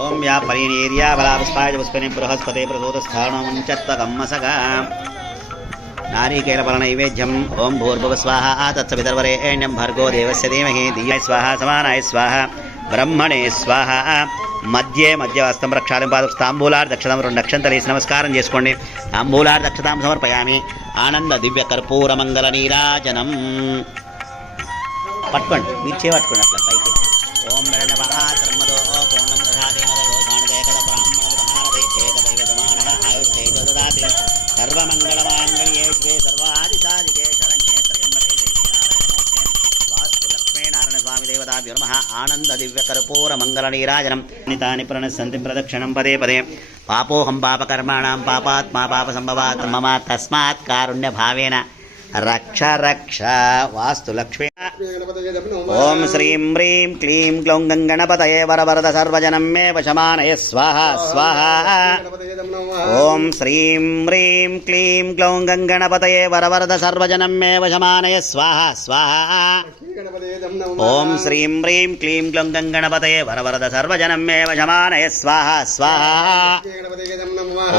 ఓం వ్యాపరీర్యా బలాపుష్పాయ పుష్పని బృహస్పతే ప్రసూతస్థానం చత్వకమ్మసగా నారీకేళఫల నైవేద్యం. ఓం భూర్భువ స్వాహ తత్సవితర్వరేణ్యం భర్గో దేవస్య ధీమహి ధియాయ స్వాహ సమానాయ స్వాహ బ్రహ్మణే స్వాహ. మధ్యవస్తం ప్రక్షాళింపాదు తాంబూలార్ దక్షతాం 2 అక్షంతలేసి నమస్కారం చేసుకోండి. తాంబూలార్ దక్షతాం సమర్పయామి. ఆనంద దివ్య కర్పూర మంగళ నీరాజనం పట్టుకోండి, మీరు చేపట్టుకోండి అట్లా పైకి. ఓం సర్వమంగళమాంగళ్యే శివే సర్వాదిసాదికే శరణ్యే త్ర్యంబకే దేవి నారాయణమూర్తే వాస్తు లక్ష్మీ నారాయణ స్వామి దేవతాభ్యో నమః. ఆనంద దివ్య కర్పూర మంగళ నీరాజనం నితాని ప్రణశ్యంతి ప్రదక్షిణం పదే పదే. పాపోహం పాపకర్మాణం పాపాత్మా పాప సంభవాత్ మమ తస్మాత్ కారుణ్య భావేన రక్ష రక్ష. వాస్తు లక్ష్మీ. ఓం శ్రీం హ్రీం క్లీం క్లౌం గంగణపతయే వరవరద సర్వజనం మే వశమానయ స్వాహ స్వాహ. ఓం శ్రీం హ్రీం క్లీం క్లౌం గంగణపతయే వరవరద సర్వజనం మే వశమానయ స్వాహ స్వాహ. ఓం శ్రీం హ్రీం క్లీం క్లౌం గంగణపతయే వరవరద సర్వజనం మే వశమానయ స్వాహ స్వాహ.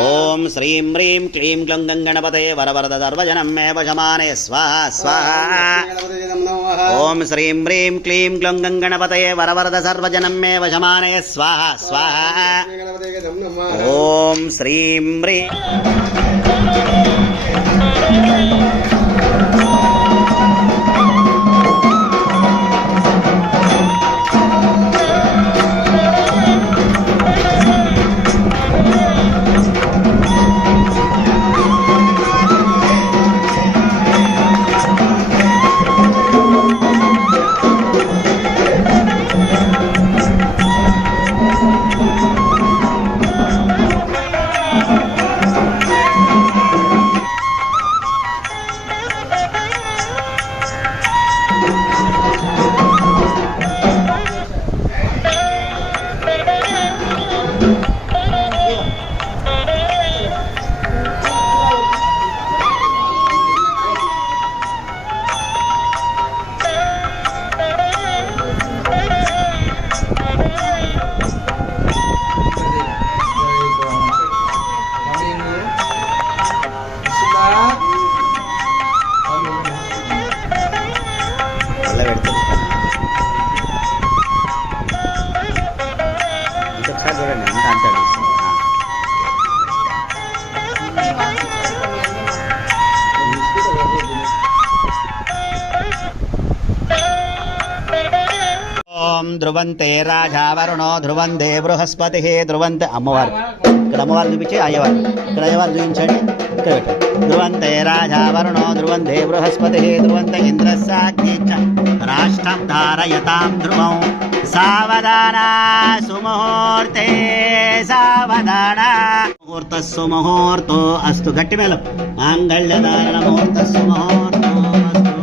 ఓం శ్రీం హ్రీం క్లీం క్లౌం గంగణపతయే వరవరద సర్వజనం మే వశమానయ స్వాహ స్వాహ. ఓం శ్రీం హ్రీం క్లీం క్లౌం గంగణపతయే వరవరద సర్వజనం మే వశమానయ స్వాహ స్వాహ. ఓం శ్రీం హ్రీం ధ్రువంతే రాజా వరుణో ధ్రువంతే బృహస్పతి ధ్రువంతే. అమ్మవారు ఇక్కడ అమ్మవారు చూపించి అయ్యవారు ఇక్కడ అయ్యవారు చూపించండి. ఇక్కడ పెట్టండి. ధ్రువంతే రాజా వరుణో ధ్రువంతే బృహస్పతి ధ్రువంతే ఇంద్రస్యాగ్ని రాష్ట్రం ధారయతాం ధ్రువం. సావధాన సుముహూర్తే సావధాన. ముహూర్త సుముహూర్తో అస్తు. గట్టి మేళం. మాంగళ్యధారణ ముహూర్త సుముహూర్తో అస్తు.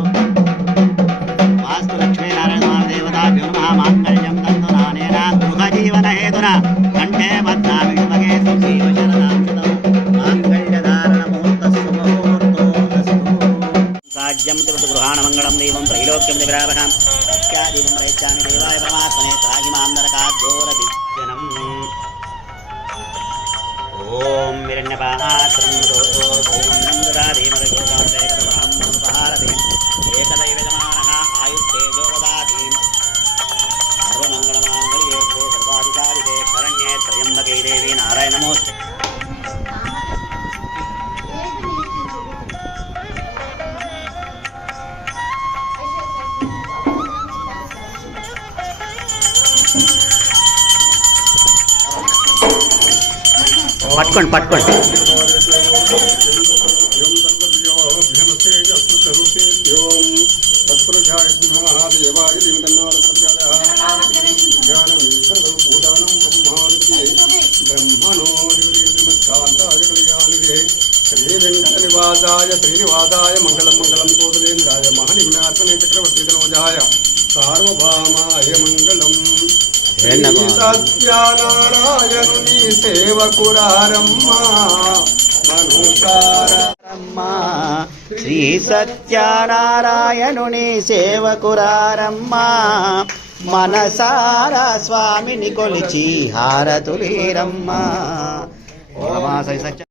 వాస్తు లక్ష్మీనారాయణ స్వామి దేవతాభ్యో నమః. మాంగళ్యం తంతు నానేన గృహజీవన హేతున కంఠే బధ్నామి యువగే సుఖీవ శరదాం శతం. మాంగళ్యధారణ ముహూర్త సుముహూర్తో అస్తు. సాజ్యం త్రివృత గృహాణ మంగళం దేవం త్రైలోక్యం దివ్యావహం ఇత్యాదివం రైత్యామి దేవాయ పరమాత్మనే త్రాహిమాం నరకాఘోర దివ్యనం. ఓం హిరణ్యపాత్రం ఓం నందదాదేమదగోదాంతేకదపరాంపహారదే ఏకదైవజమానః ఆయుత్తేజోదాధీ సర్వమంగళమాంగళ్యే సర్వాధికారితే శరణ్యే త్ర్యంబకే దేవి నారాయణమోస్తు. పట్టుకోండి పట్టుకోండి. శ్రీనివాసాయ శ్రీనివాసాయ మంగళం మంగళం తోదలేంద్రాయ మహానిగుణాత్మనే చక్రవర్తి తనోజాయ సార్వభౌమాయ మంగళం. సత్యనారాయణుని సేవకురారమ్మ మనుసారమ్మ. శ్రీ సత్యనారాయణుని సేవకురారమ్మ మనసారా స్వామిని కొలిచి హారతులీరమ్మ. ఓ రమా సై సత్య